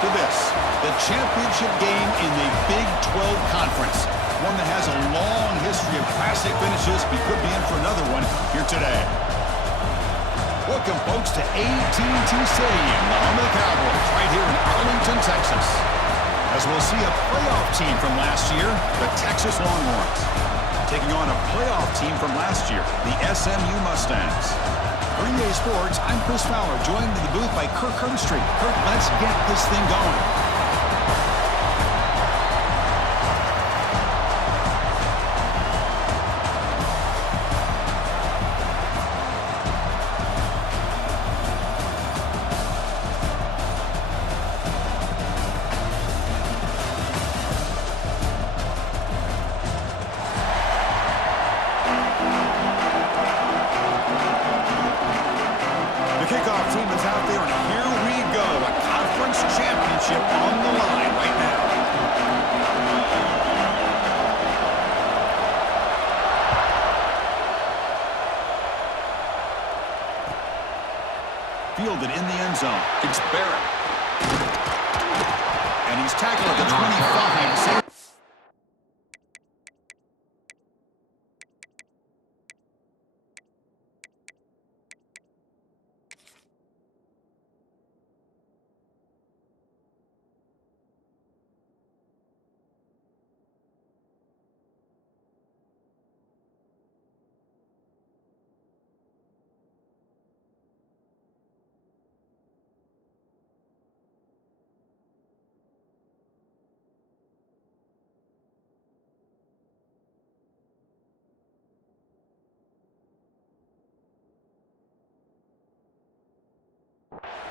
to this, the championship game in the Big 12 Conference. One that has a long history of classic finishes. We could be in for another one here today. Welcome, folks, to AT&T Stadium, the home of the Cowboys, right here in Arlington, Texas. As we'll see a playoff team from last year, the Texas Longhorns, taking on a playoff team from last year, the SMU Mustangs. Green Day Sports, I'm Chris Fowler, joined in the booth by Kirk Herbstreit. Kirk, let's get this thing going. Kickoff team is out there, and here we go. A conference championship on the line right now. Fielded in the end zone. It's Barrett. And he's tackled at the 25.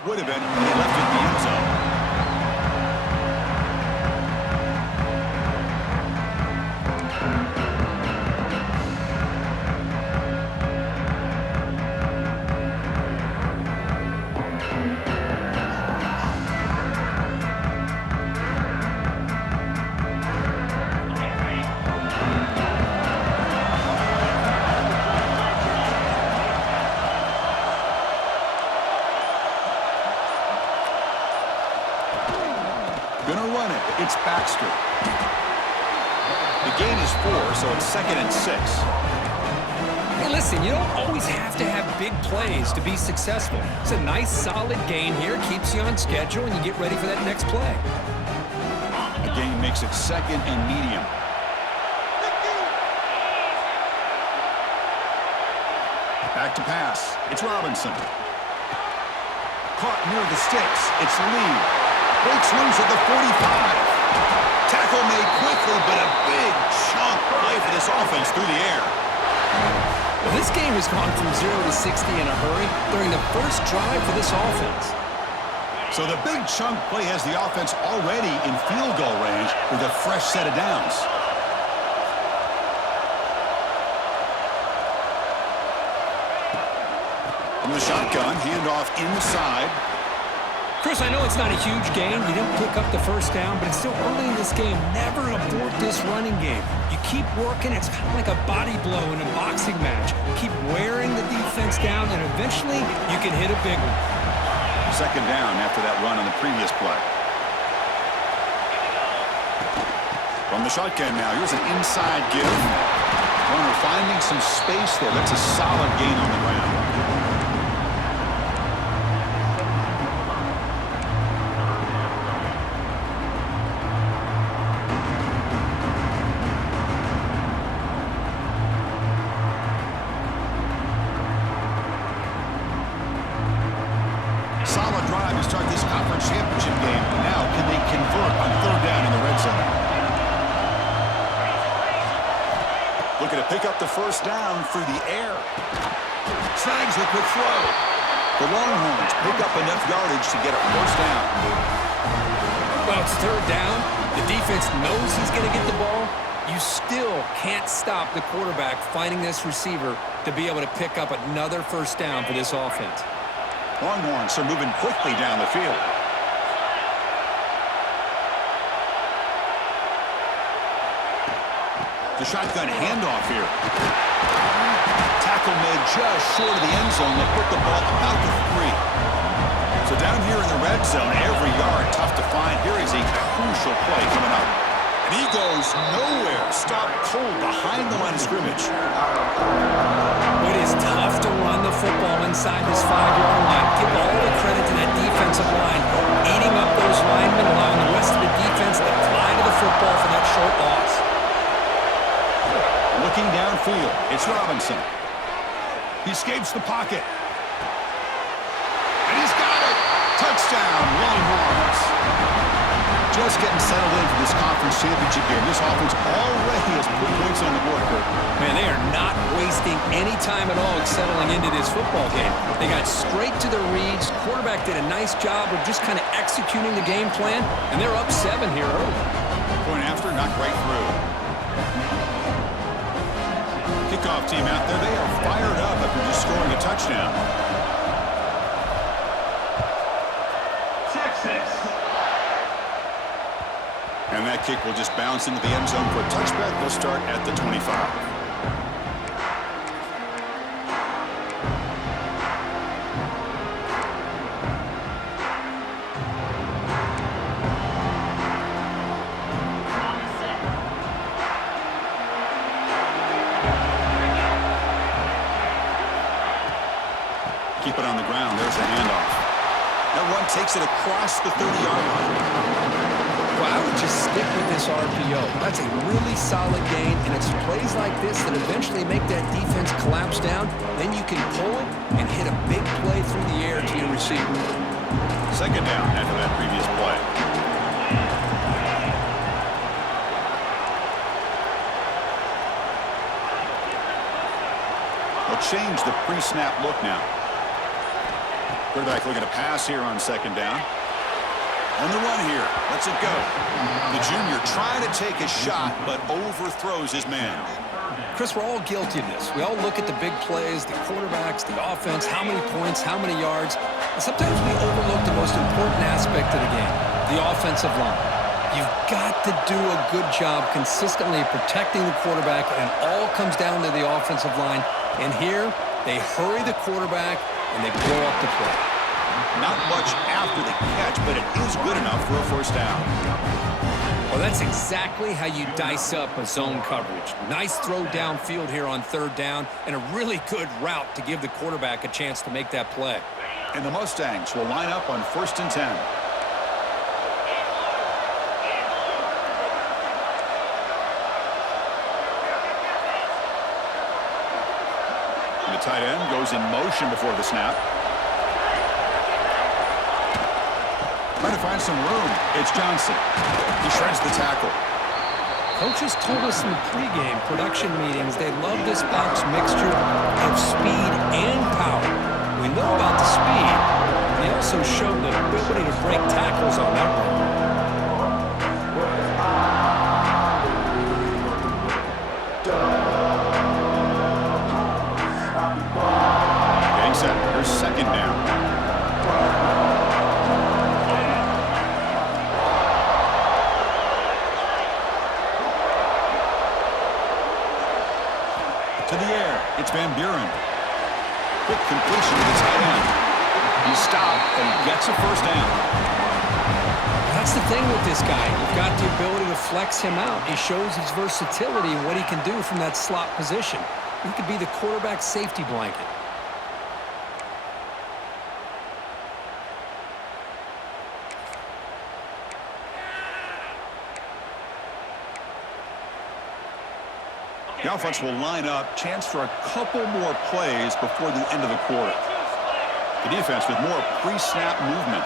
Would have been when he left it in the end zone. Gonna run it. It's Baxter. The gain is 4, so it's 2nd and 6. Hey, listen, you don't always have to have big plays to be successful. It's a nice, solid gain here. Keeps you on schedule, and you get ready for that next play. The gain makes it 2nd and medium. Back to pass. It's Robinson. Caught near the sticks. It's Lee. Breaks loose at the 45. Tackle made quickly, but a big chunk play for this offense through the air. Well, this game has gone from 0 to 60 in a hurry during the first drive for this offense. So the big chunk play has the offense already in field goal range with a fresh set of downs. From the shotgun, handoff inside. Chris, I know it's not a huge gain. You didn't pick up the first down, but it's still early in this game. Never abort this running game. You keep working. It's kind of like a body blow in a boxing match. Keep wearing the defense down, and eventually you can hit a big one. 2nd down after that run on the previous play. From the shotgun now, here's an inside give. Runner finding some space there. That's a solid gain on the ground. Solid drive to start this conference championship game. Now, can they convert on 3rd down in the red zone? Looking to pick up the first down through the air. Snags the quick throw. The Longhorns pick up enough yardage to get a first down. Well, it's 3rd down. The defense knows he's going to get the ball. You still can't stop the quarterback finding this receiver to be able to pick up another first down for this offense. Longhorns are moving quickly down the field. The shotgun handoff here. Tackle made just short of the end zone. They put the ball about the 3. So down here in the red zone, every yard tough to find. Here is a crucial play coming up. And he goes nowhere. Stopped cold behind the line of scrimmage. It is tough to run the football inside this 5-yard line. Give all the credit to that defensive line, eating up those linemen, allowing the rest of the defense to fly to the football for that short loss. Looking downfield, it's Robinson. He escapes the pocket. And he's got it. Touchdown, Longhorns. Just getting settled in for this conference championship game. This offense already has put points on the board, Kurt. Man, they are not wasting any time at all settling into this football game. They got straight to the reads. Quarterback did a nice job of just kind of executing the game plan, and they're up 7 here early. Point after, knocked right through. Kickoff team out there. They are fired up after just scoring a touchdown. And that kick will just bounce into the end zone for a touchback. They'll start at the 25. Keep it on the ground. There's a handoff. That run takes it across the 30-yard line. Well, I would just stick with this RPO. That's a really solid gain, and it's plays like this that eventually make that defense collapse down. Then you can pull it and hit a big play through the air to your receiver. Second down after that previous play. They'll change the pre-snap look now. Quarterback looking to pass here on second down. On the run here. Lets it go. The junior trying to take a shot, but overthrows his man. Chris, we're all guilty of this. We all look at the big plays, the quarterbacks, the offense, how many points, how many yards. And sometimes we overlook the most important aspect of the game, the offensive line. You've got to do a good job consistently protecting the quarterback, and it all comes down to the offensive line. And here, they hurry the quarterback, and they blow up the play. Not much after the catch, but it is good enough for a first down. Well, that's exactly how you dice up a zone coverage. Nice throw downfield here on third down, and a really good route to give the quarterback a chance to make that play. And the Mustangs will line up on 1st and 10. The tight end goes in motion before the snap. Trying to find some room. It's Johnson. He shreds the tackle. Coaches told us in the pregame production meetings they love this back's mixture of speed and power. We know about the speed. They also showed the ability to break tackles on that run. Getting set. Here's second down. To the air, it's Van Buren. Quick completion to the tight end. He stopped, and he gets a first down. That's the thing with this guy. You've got the ability to flex him out. He shows his versatility and what he can do from that slot position. He could be the quarterback's safety blanket. The offense will line up. Chance for a couple more plays before the end of the quarter. The defense with more pre-snap movement.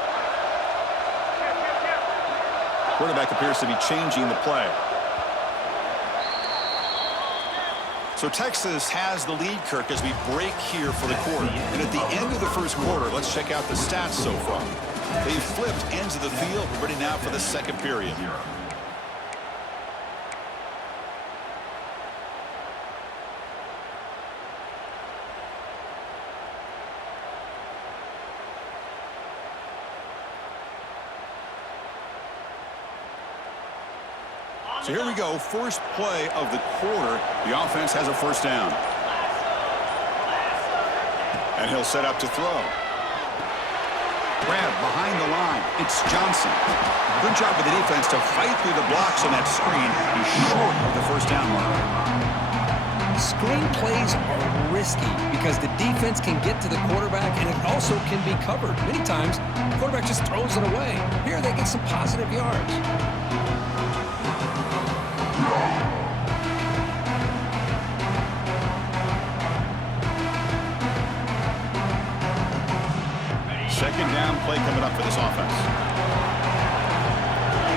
Quarterback appears to be changing the play. So Texas has the lead, Kirk, as we break here for the quarter. And at the end of the first quarter, let's check out the stats so far. They've flipped ends of the field. We're ready now for the second period. So here we go, first play of the quarter. The offense has a first down. And he'll set up to throw. Grab behind the line. It's Johnson. Good job with the defense to fight through the blocks on that screen. He's short of the first down mark. Screen plays are risky because the defense can get to the quarterback and it also can be covered. Many times, the quarterback just throws it away. Here they get some positive yards. Second down play coming up for this offense.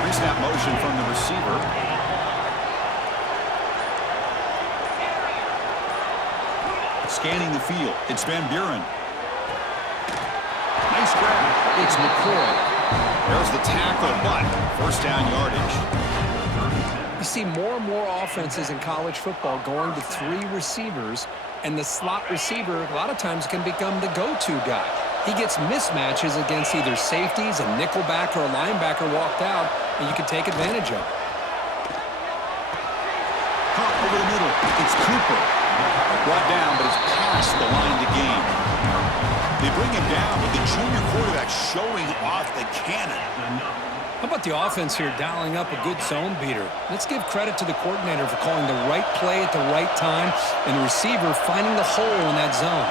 Pre-snap motion from the receiver. Scanning the field. It's Van Buren. Nice grab. It's McCoy. There's the tackle, but first down yardage. You see more and more offenses in college football going to 3 receivers, and the slot receiver a lot of times can become the go-to guy. He gets mismatches against either safeties, a nickelback, or a linebacker walked out, and you can take advantage of it. Caught over the middle. It's Cooper. Brought down, but it's past the line to gain. They bring him down, but the junior quarterback showing off the cannon. How about the offense here dialing up a good zone beater? Let's give credit to the coordinator for calling the right play at the right time and the receiver finding the hole in that zone.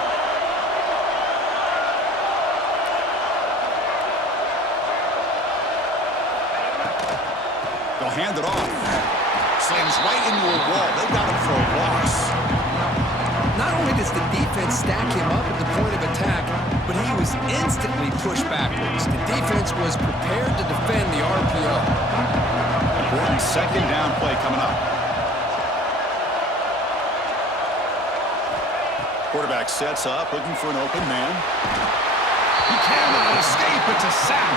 They'll hand it off. Slams right into a wall. They got him for a loss. Not only does the defense stack him up at the point of attack, but he was instantly pushed backwards. The defense was prepared to defend the RPO. Important second down play coming up. Quarterback sets up, looking for an open man. He cannot escape. It's a sack.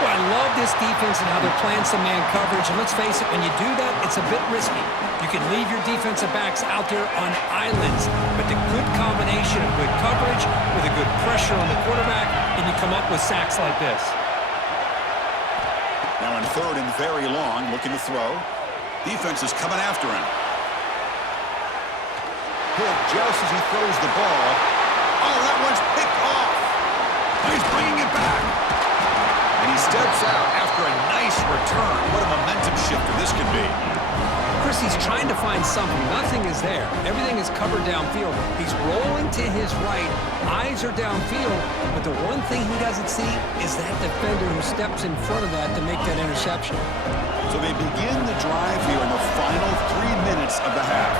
Well, I love this defense and how they're playing some man coverage. And let's face it, when you do that, it's a bit risky. You can leave your defensive backs out there on islands, but the good combination of good coverage with a good pressure on the quarterback, and you come up with sacks like this. Now in third and very long, looking to throw. Defense is coming after him. Hit just as he throws the ball. Oh, that one's picked off. He's bringing it back. And he steps out after a nice return. What a momentum shifter this could be. Chris, he's trying to find something. Nothing is there. Everything is covered downfield. He's rolling to his right. Eyes are downfield. But the one thing he doesn't see is that defender who steps in front of that to make that interception. So they begin the drive here in the final 3 minutes of the half.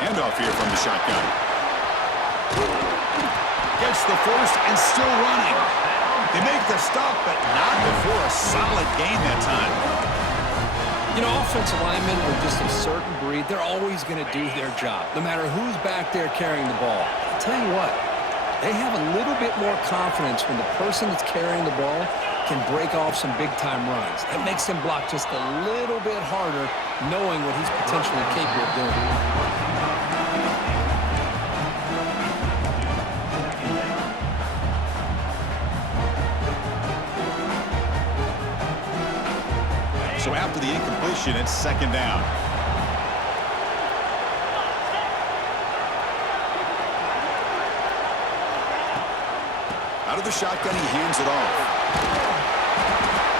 Handoff here from the shotgun. Gets the first and still running. They make the stop, but not before a solid gain that time. You know, offensive linemen are just a certain breed. They're always going to do their job, no matter who's back there carrying the ball. I'll tell you what, they have a little bit more confidence when the person that's carrying the ball can break off some big-time runs. That makes them block just a little bit harder, knowing what he's potentially capable of doing. So after the incompletion, it's second down. Out of the shotgun, he hands it off.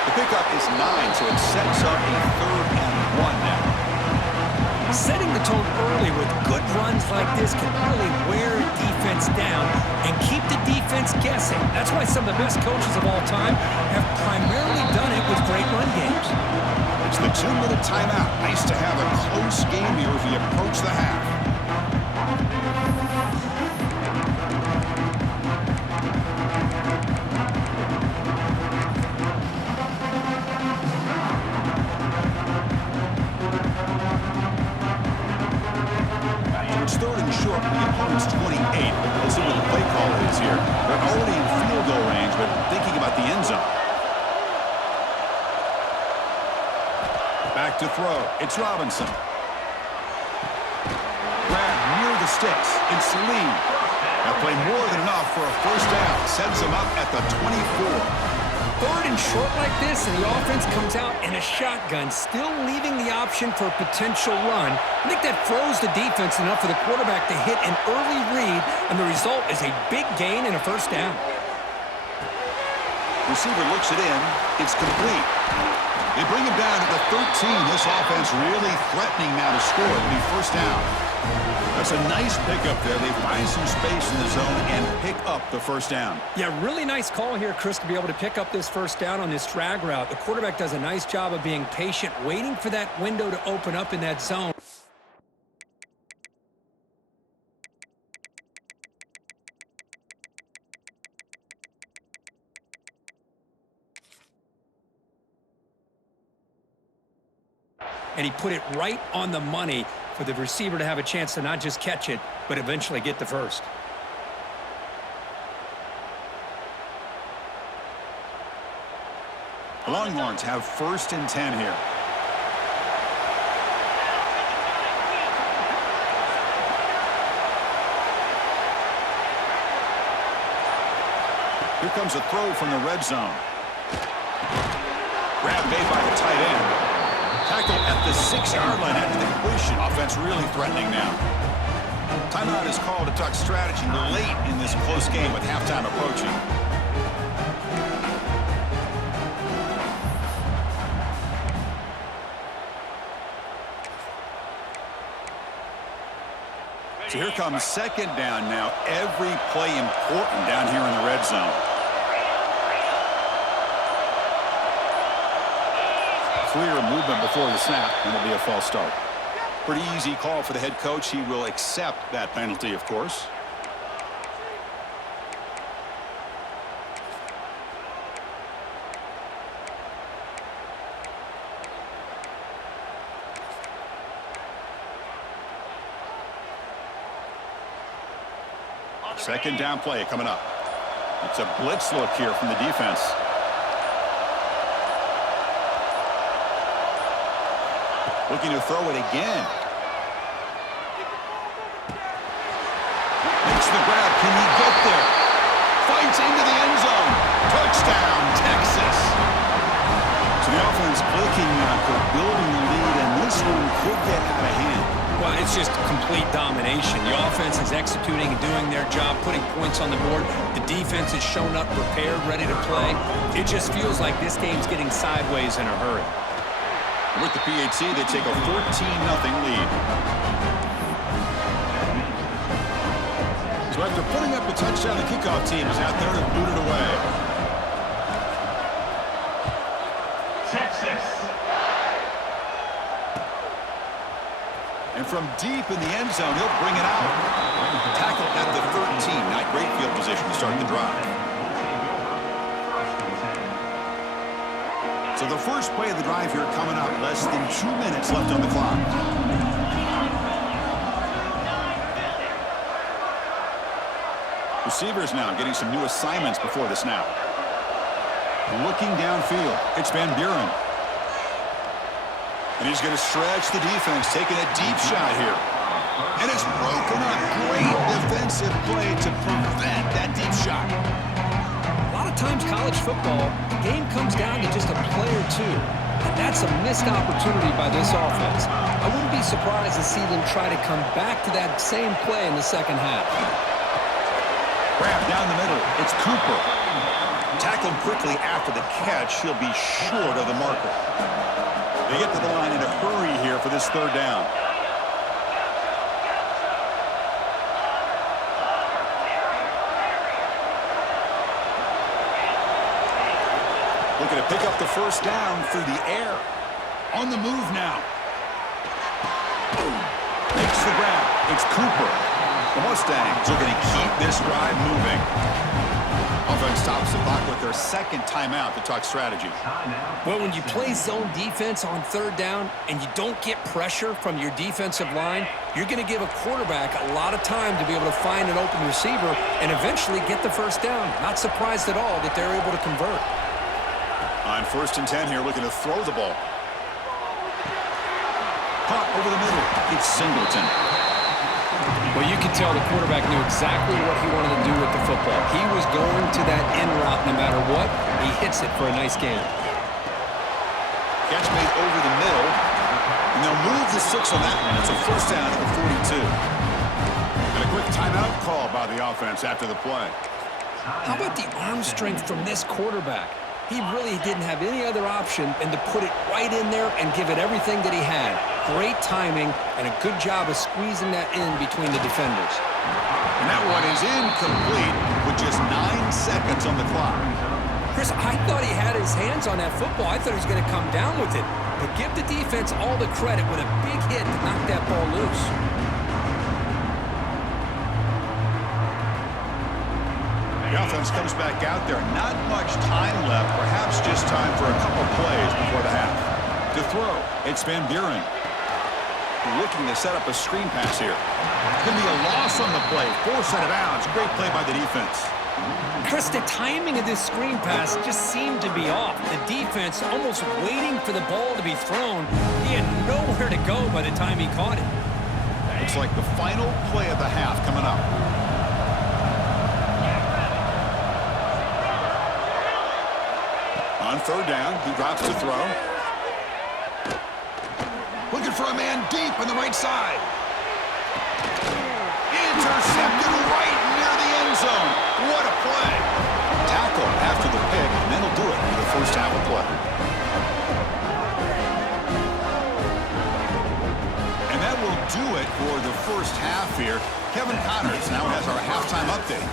The pickup is 9, so it sets up a 3rd and 1 now. Setting the tone early with good runs like this can really wear defense down and keep the defense guessing. That's why some of the best coaches of all time have primarily done it with great run games. It's the 2-minute timeout. Nice to have a close game here as we approach the half. It's 3rd and short from the opponent's 28. Let's see what the play call is here. They're already in field goal range, but thinking about the end zone. Back to throw. It's Robinson. Grab near the sticks. It's Lee. That play more than enough for a first down. Sets him up at the 24. 3rd and short like this, and the offense comes out in a shotgun, still leaving the option for a potential run. I think that froze the defense enough for the quarterback to hit an early read, and the result is a big gain and a 1st down. Receiver looks it in. It's complete. They bring him down to the 13. This offense really threatening now to score. It'll be 1st down. That's a nice pickup there. They find some space in the zone and pick up the 1st down. Yeah, really nice call here, Chris, to be able to pick up this 1st down on this drag route. The quarterback does a nice job of being patient, waiting for that window to open up in that zone. And he put it right on the money for the receiver to have a chance to not just catch it, but eventually get the 1st. The Longhorns have 1st and 10 here. Here comes a throw from the red zone. Grab made by the tight end. Tackle at the 6-yard line after the completion. Offense really threatening now. Timeout is called to talk strategy late in this close game with halftime approaching. So here comes 2nd down now. Every play important down here in the red zone. Clear movement before the snap, and it'll be a false start. Pretty easy call for the head coach. He will accept that penalty, of course. Second down play coming up. It's a blitz look here from the defense. Looking to throw it again. Makes the grab. Can he get there? Fights into the end zone. Touchdown, Texas. So the offense clicking now for building the lead, and this one could get out of hand. Well, it's just complete domination. The offense is executing and doing their job, putting points on the board. The defense has shown up prepared, ready to play. It just feels like this game's getting sideways in a hurry. With the PAT, they take a 14-0 lead. So after putting up a touchdown, the kickoff team is out there to boot it away. Texas. And from deep in the end zone, he'll bring it out. Tackle at the 13. Not great field position to start the drive. So the first play of the drive here coming up. Less than 2 minutes left on the clock. Receivers now getting some new assignments before the snap. Looking downfield. It's Van Buren. And he's going to stretch the defense, taking a deep shot here. And it's broken up. Great defensive play to prevent that deep shot. A lot of times college football, the game comes down to just a play or two. And that's a missed opportunity by this offense. I wouldn't be surprised to see them try to come back to that same play in the 2nd half. Grab down the middle. It's Cooper. Tackled quickly after the catch. He'll be short of the marker. They get to the line in a hurry here for this 3rd down. Looking to pick up the 1st down through the air. On the move now. Makes the grab. It's Cooper. The Mustangs are going to keep this drive moving. Offense stops the clock with their 2nd timeout to talk strategy. Well, when you play zone defense on 3rd down and you don't get pressure from your defensive line, you're going to give a quarterback a lot of time to be able to find an open receiver and eventually get the 1st down. Not surprised at all that they're able to convert. On 1st and 10 here, looking to throw the ball. Caught over the middle. It's Singleton. Well, you could tell the quarterback knew exactly what he wanted to do with the football. He was going to that in route no matter what. He hits it for a nice gain. Catch made over the middle. And they'll move the 6 on that one. It's a first down at the 42. And a quick timeout call by the offense after the play. How about the arm strength from this quarterback? He really didn't have any other option than to put it right in there and give it everything that he had. Great timing and a good job of squeezing that in between the defenders. And that one is incomplete with just 9 seconds on the clock. Chris, I thought he had his hands on that football. I thought he was going to come down with it. But give the defense all the credit with a big hit to knock that ball loose. The offense comes back out there. Not much time left. Perhaps just time for a couple plays before the half. To throw, it's Van Buren. Looking to set up a screen pass here. Going to be a loss on the play. Forced out of bounds. Great play by the defense. Chris, the timing of this screen pass just seemed to be off. The defense almost waiting for the ball to be thrown. He had nowhere to go by the time he caught it. Looks like the final play of the half coming up. On third down, he drops to throw. Looking for a man deep on the right side. Intercepted right near the end zone. What a play. Tackle after the pick, and then he'll do it for the first half of play. And that will do it for the first half here. Kevin Connors now has our halftime update.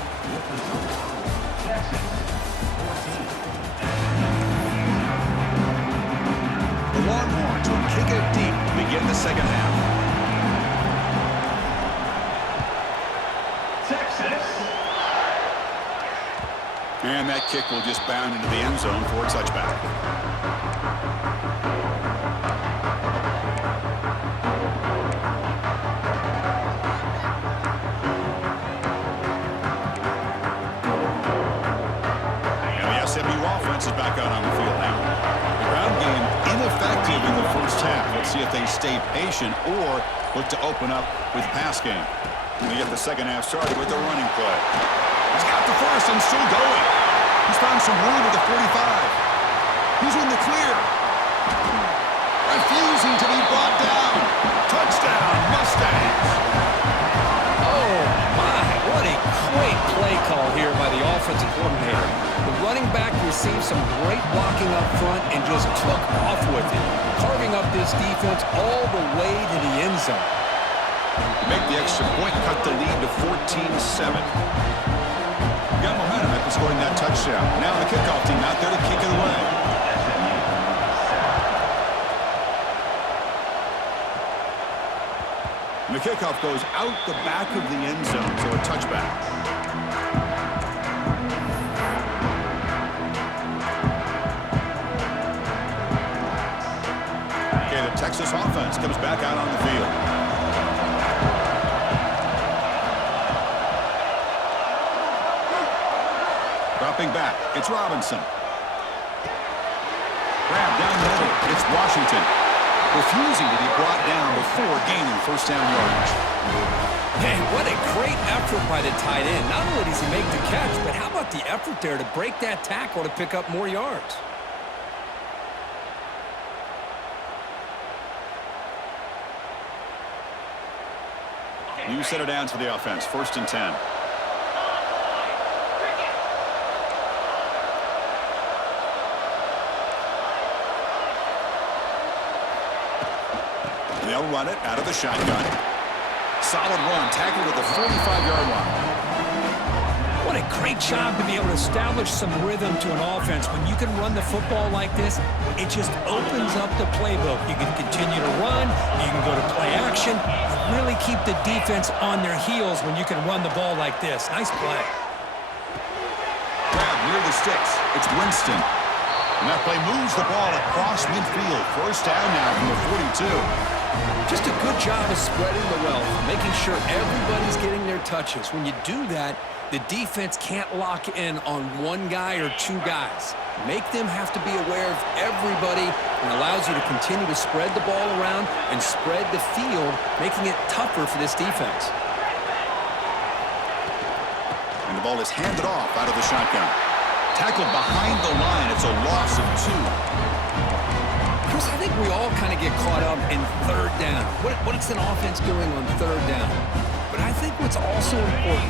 The Longhorns will kick it deep to begin the second half. And that kick will just bound into the end zone for a touchback. And the SMU offense is back out on the field now. The ground game ineffective in the first half. Let's see if they stay patient or look to open up with the pass game. And they get the second half started with the running play. He's got the first and still going. He's found some room at the 45. He's in the clear. Refusing to be brought down. Touchdown, Mustangs. Oh, my. What a great play call here by the offensive coordinator. The running back received some great blocking up front and just took off with it, carving up this defense all the way to the end zone. Make the extra point, cut the lead to 14-7. Got momentum after scoring that touchdown. Now the kickoff team out there to kick it away. And the kickoff goes out the back of the end zone, so a touchback. Okay, the Texas offense comes back out on the field. Dropping back, it's Robinson. Grab down the middle, it's Washington. Refusing to be brought down before gaining first down yardage. Man, what a great effort by the tight end. Not only does he make the catch, but how about the effort there to break that tackle to pick up more yards? You set it down to the offense, 1st and 10. They'll run it out of the shotgun. Solid run, tackled at the 45-yard line. What a great job to be able to establish some rhythm to an offense. When you can run the football like this, it just opens up the playbook. You can continue to run, you can go to play action, and really keep the defense on their heels when you can run the ball like this. Nice play. Grab near the sticks. It's Winston. And that play moves the ball across midfield. First down now from the 42. Just a good job of spreading the wealth, making sure everybody's getting their touches. When you do that, the defense can't lock in on one guy or two guys. Make them have to be aware of everybody, and allows you to continue to spread the ball around and spread the field, making it tougher for this defense. the ball is handed off out of the shotgun. Tackled behind the line. It's a loss of 2. Chris, I think we all kind of get caught up in third down. What's an offense doing on third down? But I think what's also important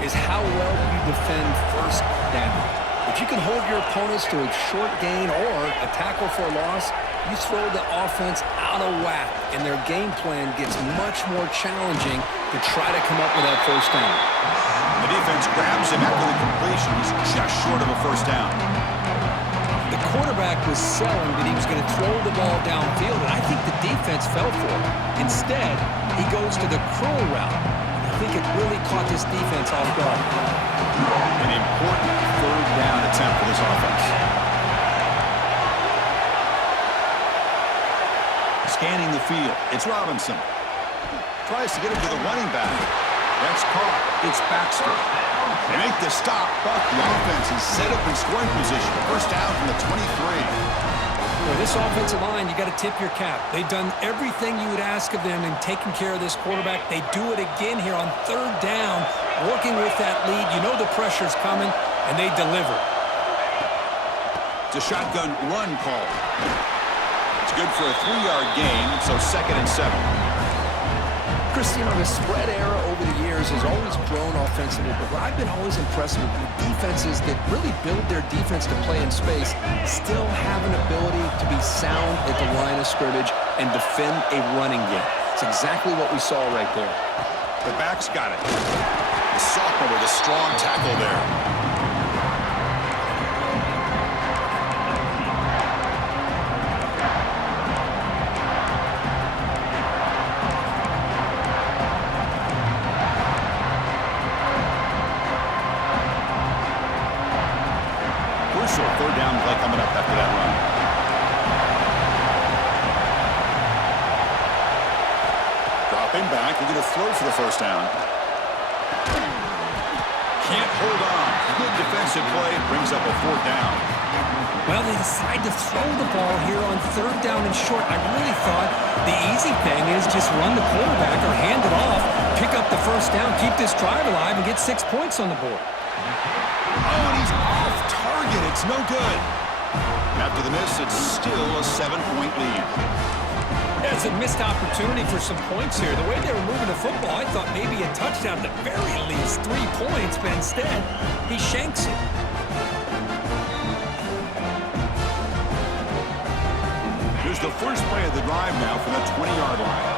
is how well you defend first down. If you can hold your opponents to a short gain or a tackle for a loss, you throw the offense out of whack, and their game plan gets much more challenging to try to come up with that first down. The defense grabs him after the completion. He's just short of a first down. The quarterback was selling that he was going to throw the ball downfield, and I think the defense fell for it. Instead, he goes to the curl route. I think it really caught this defense off guard. An important third down attempt for this offense. Scanning the field. It's Robinson. Tries to get him to the running back. That's caught. It's Baxter. They make the stop, but the offense is set up in scoring position. First down from the 23. Well, this offensive line, you got to tip your cap. They've done everything you would ask of them in taking care of this quarterback. They do it again here on third down, working with that lead. You know the pressure's coming, and they deliver. It's a shotgun run call. It's good for a 3-yard gain, so 2nd and 7. Chris, you know, the spread era over the years has always grown offensively, but what I've been always impressed with defenses that really build their defense to play in space still have an ability to be sound at the line of scrimmage and defend a running game. It's exactly what we saw right there. The back's got it. The sophomore with a strong tackle there. Third down play coming up after that run. Dropping back. We're going to throw for the first down. Can't hold on. Good defensive play. Brings up a 4th down. Well, they decide to throw the ball here on third down and short. I really thought the easy thing is just run the quarterback or hand it off, pick up the first down, keep this drive alive, and get 6 points on the board. Oh, and he's off target. It's no good. After the miss, it's still a 7-point lead. Yeah, it's a missed opportunity for some points here. The way they were moving the football, I thought maybe a touchdown, at the very least 3 points, but instead, he shanks it. Here's the first play of the drive now from the 20-yard line.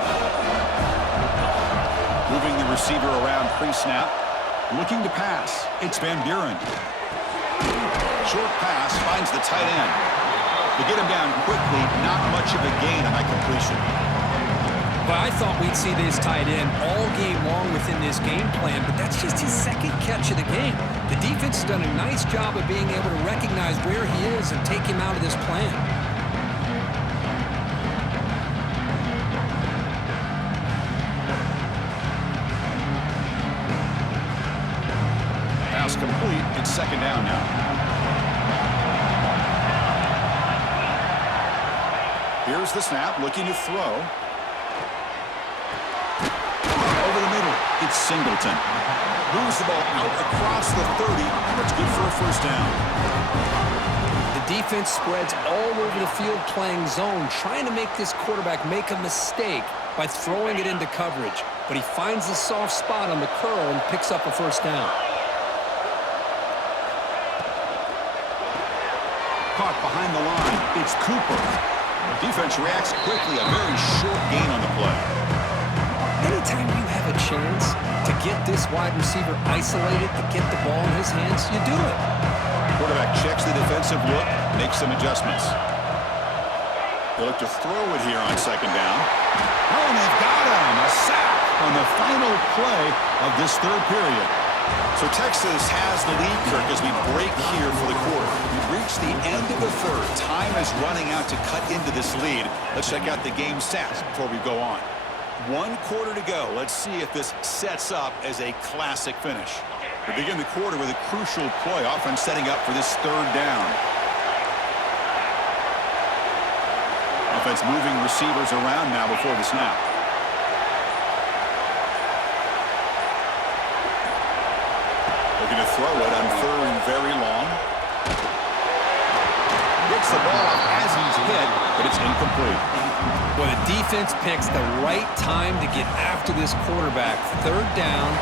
Moving the receiver around pre-snap. Looking to pass. It's Van Buren. Short pass finds the tight end. To get him down quickly, not much of a gain on that completion. Well, I thought we'd see this tight end all game long within this game plan, but that's just his 2nd catch of the game. The defense has done a nice job of being able to recognize where he is and take him out of this plan. Pass complete. It's 2nd down now. Here's the snap, looking to throw. Over the middle, it's Singleton. Moves the ball out across the 30. That's good for a first down. The defense spreads all over the field playing zone, trying to make this quarterback make a mistake by throwing it into coverage. But he finds the soft spot on the curl and picks up a first down. Caught behind the line. It's Cooper. Defense reacts quickly. A very short gain on the play. Anytime you have a chance to get this wide receiver isolated, to get the ball in his hands, you do it. Quarterback checks the defensive look, makes some adjustments. They look to throw it here on 2nd down. Oh, and they've got him. A sack on the final play of this 3rd period. So Texas has the lead, Kirk, as we break here for the quarter. We've reached the end of the 3rd. Time is running out to cut into this lead. Let's check out the game stats before we go on. 1 quarter to go. Let's see if this sets up as a classic finish. We begin the quarter with a crucial play, offense setting up for this 3rd down. Offense moving receivers around now before the snap. Looking to throw it on third and very long. Gets the ball as he's hit, but it's incomplete. Well, the defense picks the right time to get after this quarterback. Third down,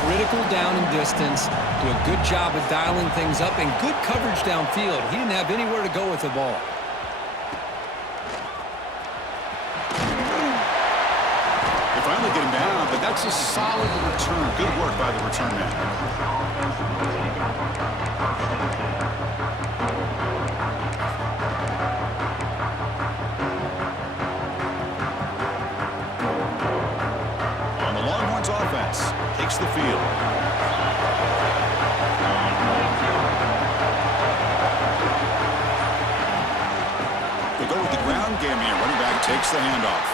critical down and distance. Do a good job of dialing things up and good coverage downfield. He didn't have anywhere to go with the ball. They finally get him down, but that's a solid return. Good work by the return man. Takes the field. They go with the ground game here. Running back takes the handoff.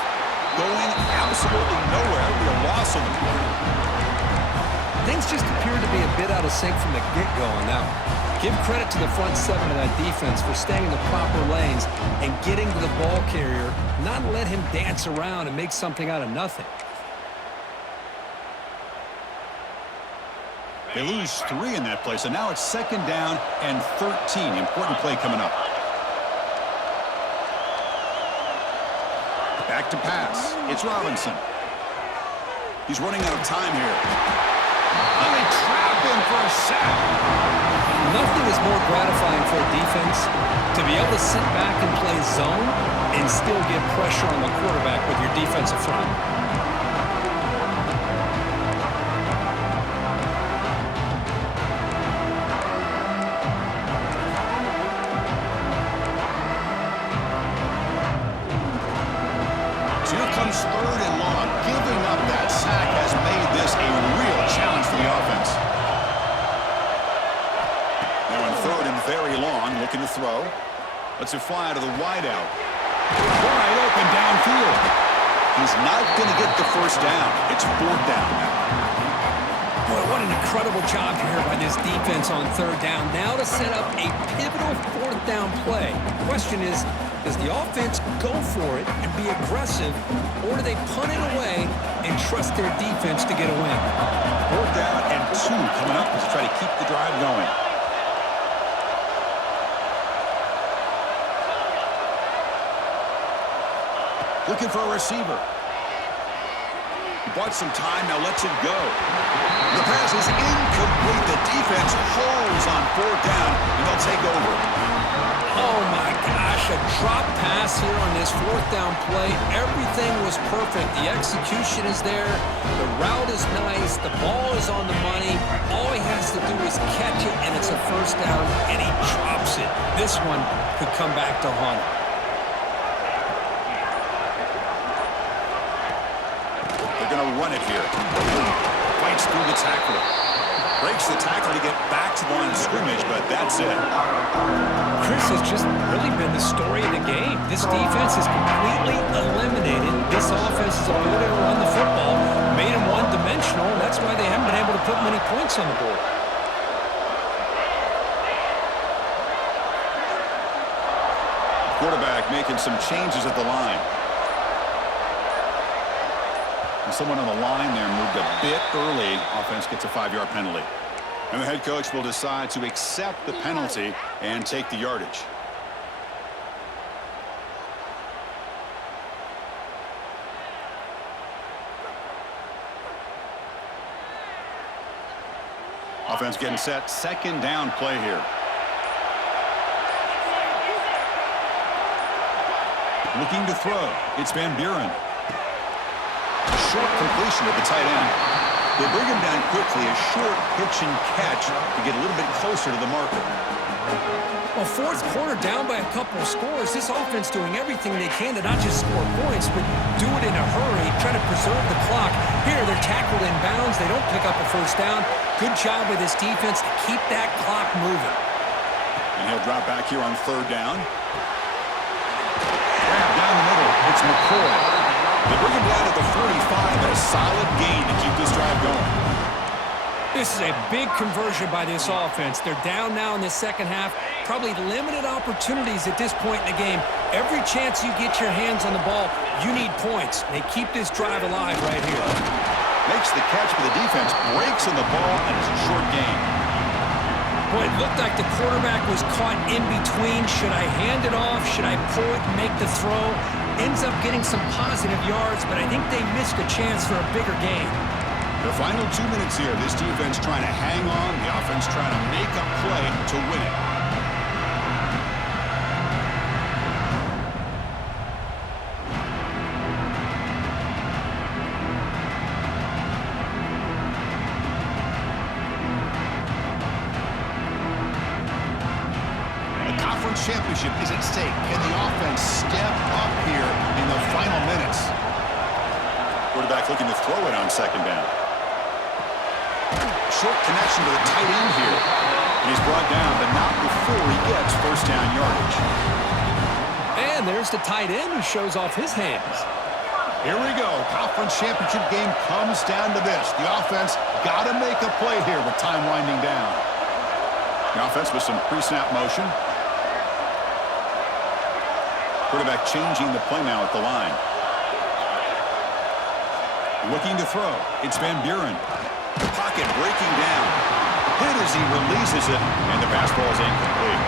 Going absolutely nowhere. It'll be a loss on the play. Things just appeared to be a bit out of sync from the get-go on that one. Give credit to the front seven of that defense for staying in the proper lanes and getting to the ball carrier, not let him dance around and make something out of nothing. They lose 3 in that play, so now it's second down and 13. Important play coming up. Back to pass. It's Robinson. He's running out of time here. And they trap him for a sack. Nothing is more gratifying for a defense to be able to sit back and play zone and still get pressure on the quarterback with your defensive front. Comes third and long. Giving up that sack has made this a real challenge for the offense. Now on third and very long, looking to throw. Lets it fly to the wideout. Wide open downfield. He's not going to get the first down. It's fourth down now. Boy, what an incredible job here by this defense on third down. Now to set up a pivotal fourth down play. The question is, does the offense go for it and be aggressive, or do they punt it away and trust their defense to get a win? Fourth down and 2 coming up to try to keep the drive going. Looking for a receiver. He bought some time, now lets it go. The pass is incomplete. The defense holds on fourth down, and they'll take over. Oh, my gosh, a drop pass here on this fourth down play. Everything was perfect. The execution is there. The route is nice. The ball is on the money. All he has to do is catch it, and it's a first down, and he drops it. This one could come back to haunt him. They're going to run it here. Fights through the tackle. Breaks the tackle to get back to the line of scrimmage, but that's it. Chris has just really been the story of the game. This defense has completely eliminated this offense's ability to run the football, made them one-dimensional, and that's why they haven't been able to put many points on the board. Quarterback making some changes at the line. And someone on the line there moved a bit early. Offense gets a 5-yard penalty. And the head coach will decide to accept the penalty and take the yardage. Offense getting set. Second down play here. Looking to throw. It's Van Buren. Short completion at the tight end. They bring him down quickly. A short pitch and catch to get a little bit closer to the marker. Well, fourth quarter down by a couple of scores. This offense doing everything they can to not just score points, but do it in a hurry, try to preserve the clock. Here, they're tackled in bounds. They don't pick up a first down. Good job with this defense to keep that clock moving. And he'll drop back here on third down. Grab down the middle. It's McCoy. They bring him down at the 45, and a solid gain to keep this drive going. This is a big conversion by this offense. They're down now in the second half. Probably limited opportunities at this point in the game. Every chance you get your hands on the ball, you need points. They keep this drive alive right here. Makes the catch for the defense, breaks on the ball, and it's a short gain. Boy, it looked like the quarterback was caught in between. Should I hand it off? Should I pull it and make the throw? Ends up getting some positive yards, but I think they missed a chance for a bigger gain. The final 2 minutes here. This defense trying to hang on. The offense trying to make a play to win it. Championship is at stake. Can the offense step up here in the final minutes? Quarterback looking to throw it on second down. Short connection to the tight end here. And he's brought down, but not before he gets first down yardage. And there's the tight end who shows off his hands. Here we go. Conference championship game comes down to this. The offense got to make a play here with time winding down. The offense with some pre-snap motion. Quarterback changing the play now at the line. Looking to throw. It's Van Buren. The pocket breaking down. Hit as he releases it, and the pass ball is incomplete.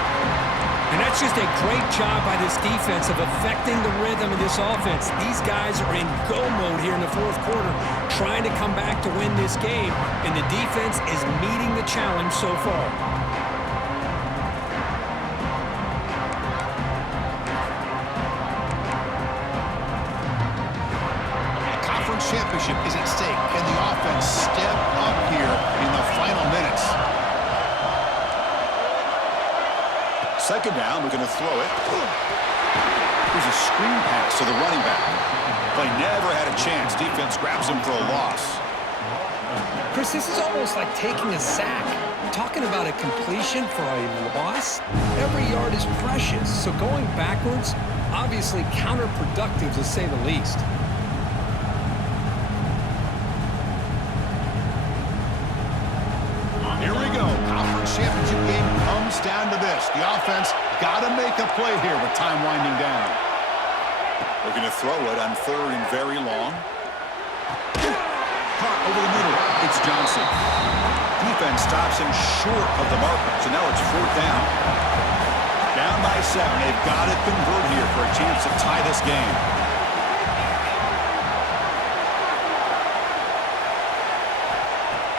And that's just a great job by this defense of affecting the rhythm of this offense. These guys are in go mode here in the fourth quarter, trying to come back to win this game, and the defense is meeting the challenge so far. Championship is at stake. Can the offense step up here in the final minutes? Second down, we're going to throw it. Here's a screen pass to the running back. Play never had a chance. Defense grabs him for a loss. Chris, this is almost like taking a sack. Talking about a completion for a loss, every yard is precious. So going backwards, obviously counterproductive to say the least. Here we go. Conference championship game comes down to this. The offense got to make a play here with time winding down. Looking to throw it on third and very long. Caught over the middle. It's Johnson. Defense stops him short of the marker. So now it's fourth down. Down by 7. They've got to convert here for a chance to tie this game.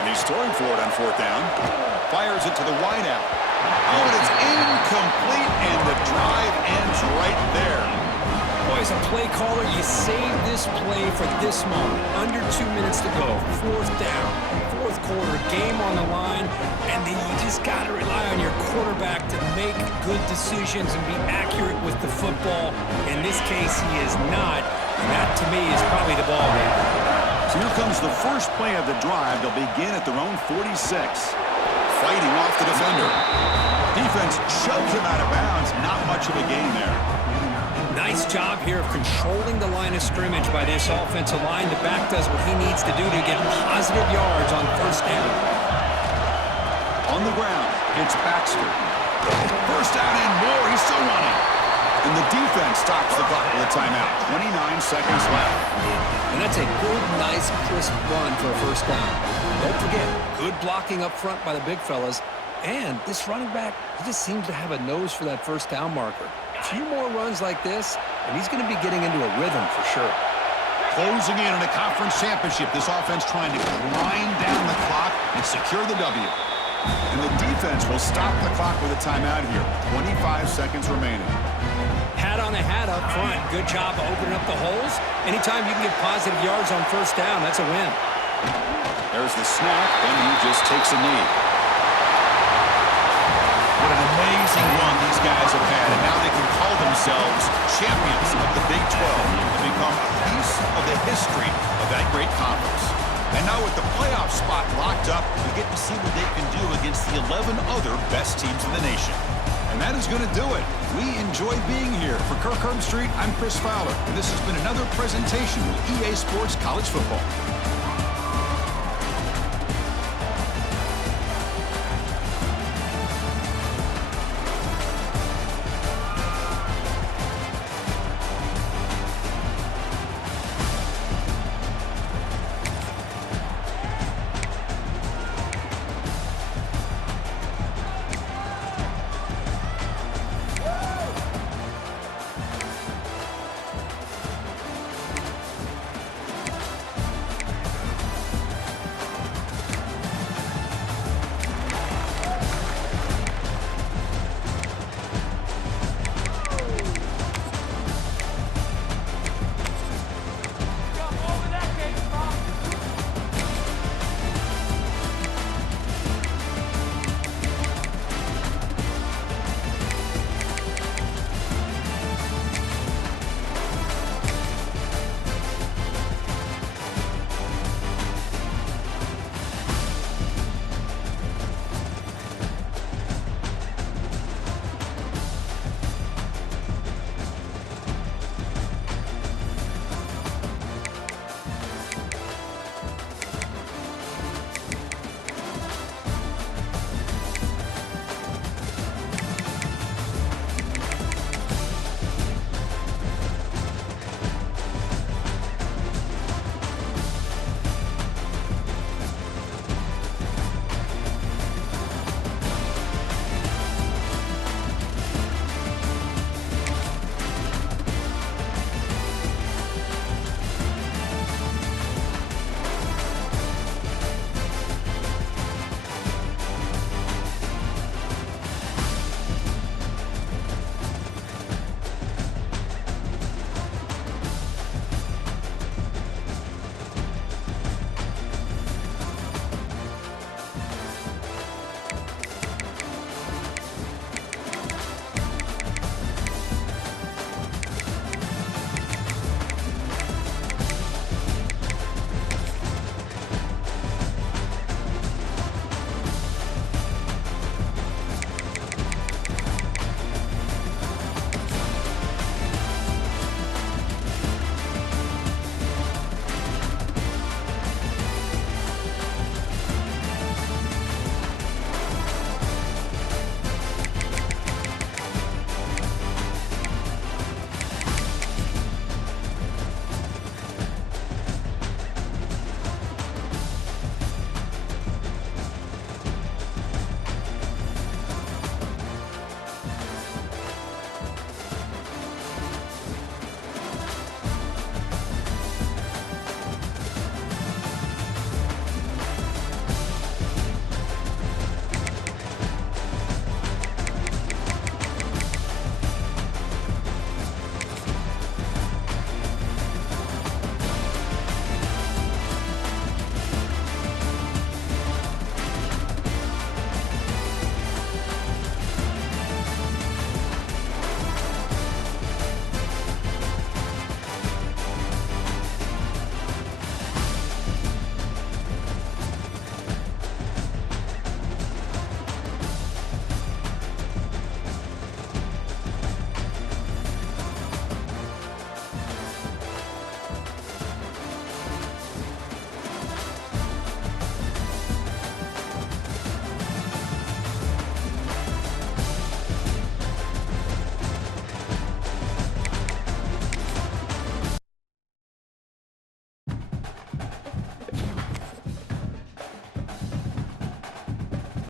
And he's throwing for it on fourth down. Fires it to the wideout. Oh, and it's incomplete, and the drive ends right there. Boy, as a play caller, you save this play for this moment. Under 2 minutes to go. Fourth down. Fourth quarter. Game on the line. And then you just got to rely on your quarterback to make good decisions and be accurate with the football. In this case, he is not. And that, to me, is probably the ball game. So here comes the first play of the drive. They'll begin at their own 46. Fighting off the defender. Defense shoves him out of bounds. Not much of a gain there. Nice job here of controlling the line of scrimmage by this offensive line. The back does what he needs to do to get positive yards on first down. On the ground, it's Baxter. First down and more. He's still running. And the defense stops the clock with a timeout. 29 seconds left. And that's a good, nice, crisp run for a first down. Don't forget, good blocking up front by the big fellas. And this running back, he just seems to have a nose for that first down marker. A few more runs like this, and he's going to be getting into a rhythm for sure. Closing in on a conference championship, this offense trying to grind down the clock and secure the W. And the defense will stop the clock with a timeout here. 25 seconds remaining. Hat on a hat up front. Good job of opening up the holes. Anytime you can get positive yards on first down, that's a win. There's the snap, and he just takes a knee. What an amazing run these guys have had, and now they can call themselves champions of the Big 12 and become a piece of the history of that great conference. And now with the playoff spot locked up, we get to see what they can do against the 11 other best teams in the nation. And that is going to do it. We enjoy being here. For Kirk Herbstreit, I'm Chris Fowler, and this has been another presentation of EA Sports College Football.